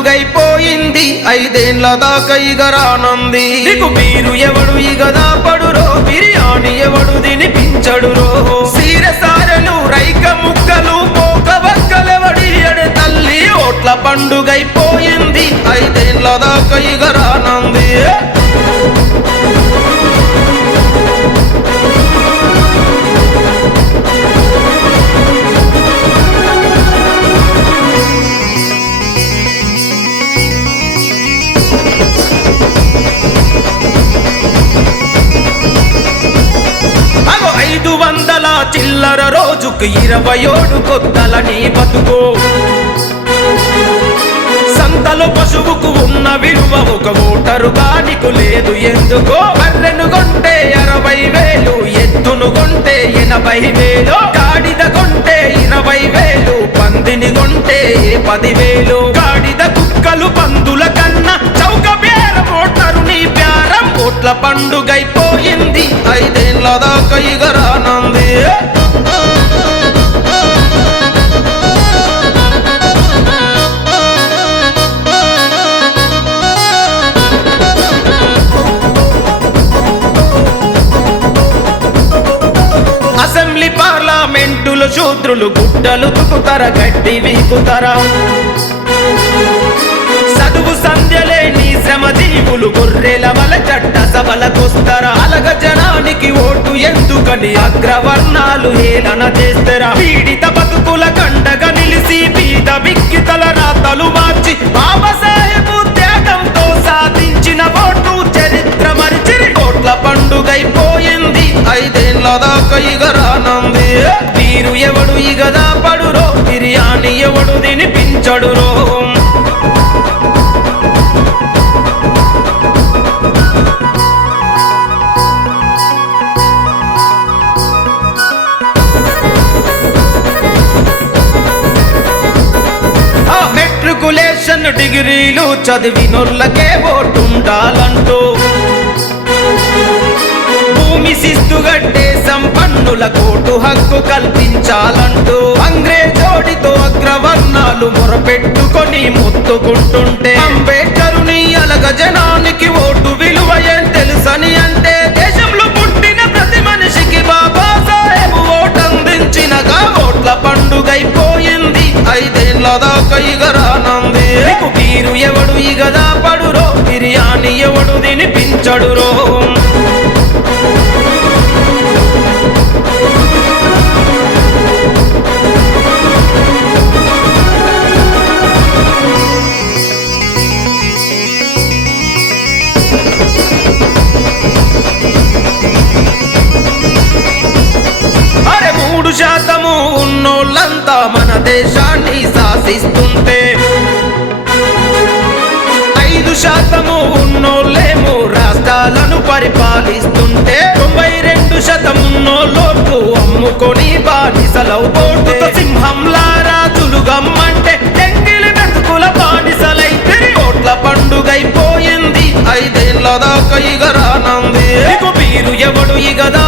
పండుగైపోయింది 5 ఏళ్ల దాకా ఇక రానంది నీకు మీరు ఎవడు ఇగదా పడురో బిర్యానీ ఎవడు తినిపించడురో సీరసారలు రైక ముక్కలు పోక బక్కలెవడి ఎడు తల్లి ఓట్ల పండుగైపోయింది 5 ఏళ్ల దాకా ఇక రానంది చిల్లర రోజుకు 27 కొత్తల నీ బతుకో సంతలో పశువుకు ఉన్న విలువ ఒక ఓటరుగా నీకు లేదు ఎందుకో బర్రెను కొంటే 60,000 ఎద్దును కొంటే 80,000 గాడిద కొంటే 20,000 పందిని కొంటే 10,000 గాడిద కుక్కలు పందుల కన్నా చౌక బేరం ఓటరు నీ బేరం ఓట్ల పండుగైపోయింది 5 ఏళ్ల దాకా ఇక రానంది అసెంబ్లీ పార్లమెంటులు శూద్రులు గుడ్డలు తుకుతారా గడ్డి వీకుతారా చదువు సంధ్యలే నీ శ్రమజీవులు గొర్రెల వల చట్ట సభలకొస్తారా అలగ జనానికి ఓటు ఎందుకని అగ్రవర్ణాలు హేళన చేస్తారా పీడిత బతుకుల కండగా నిలిసి పీద బిక్కితల రాతలు మార్చి బాబాసాహెబ్ త్యాగంతో సాధించిన ఓటు చరిత్ర మరిచిరి ఓట్ల పండుగైపోయింది 5 ఏళ్ల దాకా ఇక రానంది మీరు ఎవడు ఇగదా పడురో బిర్యానీ ఎవడు తినిపించడురో డిగ్రీలు చదివినోళ్ళకే ఓటుండాలంటూ భూమి శిస్తుగట్టే సంపన్నుల కోటు హక్కు కల్పించాలంటూ అంగ్రేజోడితో అగ్రవర్ణాలు మొరపెట్టుకొని మొత్తుకుంటుంటే అంబేద్కరుని అలగ జనానికి ఓటు విలువ ఏం తెలుసని అంటే దేశంలో పుట్టిన ప్రతి మనిషికి బాబాసాహెబ్ ఓటందించినగా ఓట్ల పండుగైపోయింది 5 ఏళ్ల దాకా ఇక రానంది నీకు మీరు ఎవడు ఇగదా పడురో బిర్యానీ ఎవడు తినిపించడురో అరే 3% ఉన్నోళ్ళంతా మన దేశాన్ని శాసిస్తుంటే 5% ఉన్నోళ్ళేమో రాష్ట్రాలను పరిపాలిస్తుంటే 92% ఉన్నోళ్ళోట్లు అమ్ముకొని బానిసలవుతుంటే సింహంలా రాజులు గమ్మంటే ఎంగిలి మెతుకుల బానిసలైతే ఓట్ల పండుగైపోయింది 5 ఏళ్ల దాకా ఇక రానంది నీకు మీరు ఎవడు ఇగదా